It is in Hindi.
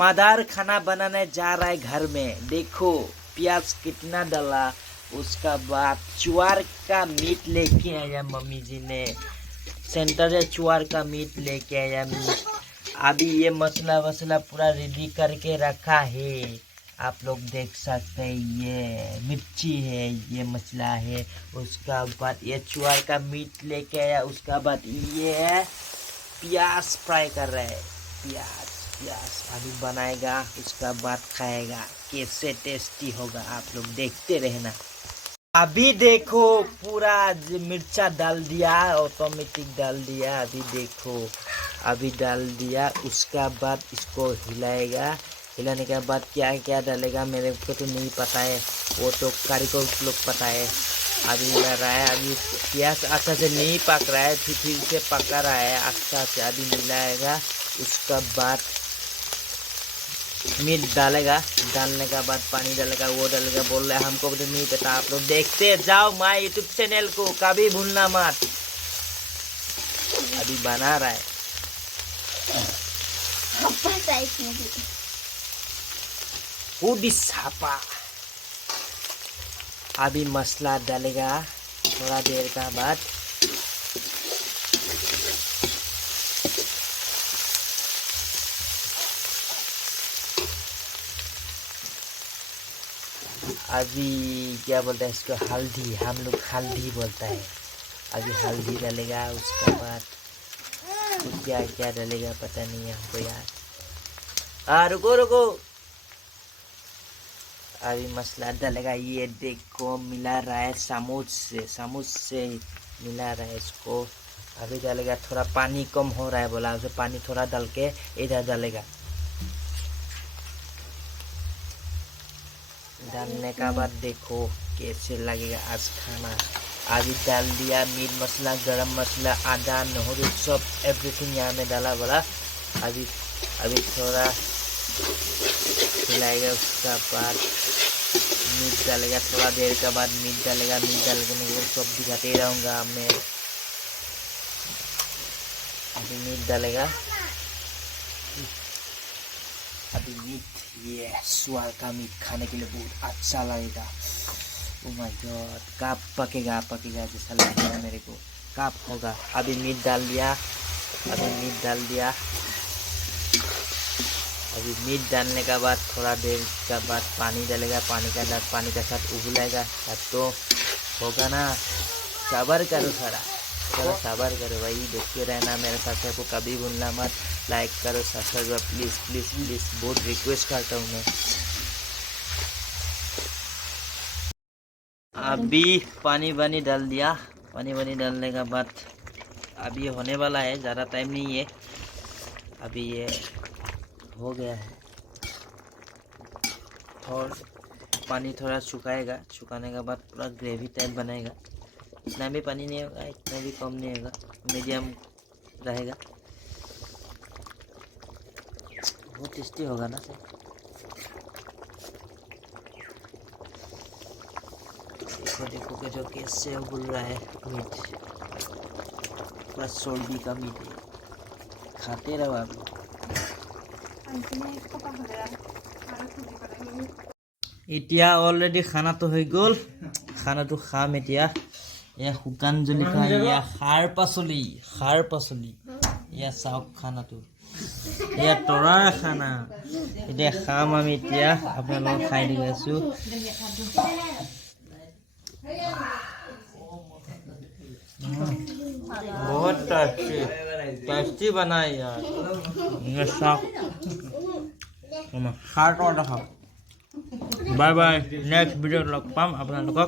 धमादार खाना बनाने जा रहा है घर में। देखो प्याज कितना डाला, उसका बाद चुआर का मीट लेके आया मम्मी जी ने। सेंटर है चुआर का मीट लेके आया मीट। अभी ये मसाला वसला पूरा रेडी करके रखा है, आप लोग देख सकते हैं। ये मिर्ची है, ये मसाला है। उसका बाद ये चुआर का मीट लेके आया। उसका बाद ये प्याज फ्राई कर रहा है। प्याज अभी बनाएगा, उसका बाद खाएगा। कैसे टेस्टी होगा आप लोग देखते रहना। अभी देखो पूरा मिर्चा डाल दिया, ऑटोमेटिक डाल दिया। अभी देखो अभी डाल दिया। उसका बाद इसको हिलाएगा। हिलाने के बाद क्या क्या डालेगा मेरे को तो नहीं पता है, वो तो कारीगर लोग पता है। अभी हिला रहा है। अभी प्याज अच्छा से नहीं पक रहा है, फिर से पका रहा है अच्छा से। अभी मिलाएगा, उसका बाद मीट डालेगा। डालने का बाद पानी डालेगा, वो डालेगा। बोल रहे हमको तो नहीं पता, आप लोग देखते जाओ माय यूट्यूब चैनल को, कभी भूलना मत। अभी बना रहा है। छापा। अभी मसाला डालेगा थोड़ा देर का बाद। अभी क्या बोलते हैं इसको, हल्दी। हम लोग हल्दी बोलता है। अभी हल्दी डालेगा। उसके बाद तो क्या क्या डालेगा पता नहीं है हमको यार। रुको रुको, अभी मसाला डालेगा। ये देखो मिला रहा है सामुच से मिला रहा है इसको। अभी डालेगा। थोड़ा पानी कम हो रहा है बोला, उसे पानी थोड़ा डाल के इधर डालेगा। डालने का बाद देखो कैसे लगेगा आज खाना। अभी डाल दिया मीट मसाला, गरम मसाला, आदा नहरु सब एवरीथिंग यहाँ में डाला बोला। अभी थोड़ा खिलाएगा। उसका बाद मीट डालेगा। थोड़ा देर के बाद मीट डालेगा। मीट डालने के सब दिखाते रहूँगा मैं। अभी मीट डालेगा। अभी मीट, ये सुअर का मीट खाने के लिए बहुत अच्छा लगेगा। ओह माय गॉड, कब पकेगा जैसा लग रहा है मेरे को, कब होगा। अभी मीट डाल दिया। अभी मीट डालने का बाद थोड़ा देर का बाद पानी डालेगा। पानी के साथ उबलेगा तो होगा ना। सब्र करो थोड़ा सब्र करो भाई, देखते रहना मेरे साथ को, कभी भूलना मत। लाइक करो, सब्सक्राइब प्लीज प्लीज प्लीज, बहुत रिक्वेस्ट करता हूँ मैं। अभी पानी वानी डाल दिया। पानी वानी डालने का बाद अभी होने वाला है, ज़्यादा टाइम नहीं है। अभी ये हो गया है। और पानी थोड़ा सुखाएगा। सुखाने के बाद पूरा ग्रेवी टाइप बनाएगा। इतना भी पानी नहीं होगा, इतना भी कम नहीं होगा, मीडियम रहेगा। बहुत टेस्टी होगा ना सर। देखो कि जो कैसे उबल रहा है मीट, पूरा सोलबी का मीट है। खाते रहो आप। এতিয়া অলৰেডি খানাটো হৈ গ'ল। খানাটো খাম এতিয়া। এয়া শুকান জলকীয়া, এয়া খাৰ পাচলি, এয়া চাওক খানাটো। এয়া তৰাৰ খানা। এতিয়া খাম আমি। এতিয়া আপোনালোকক খাই দি আছোঁ। बहुत टेस्टी बना है यार। खार तो खाओ। बाय बाय, नेक्स्ट वीडियो लग पाम अपना लोग।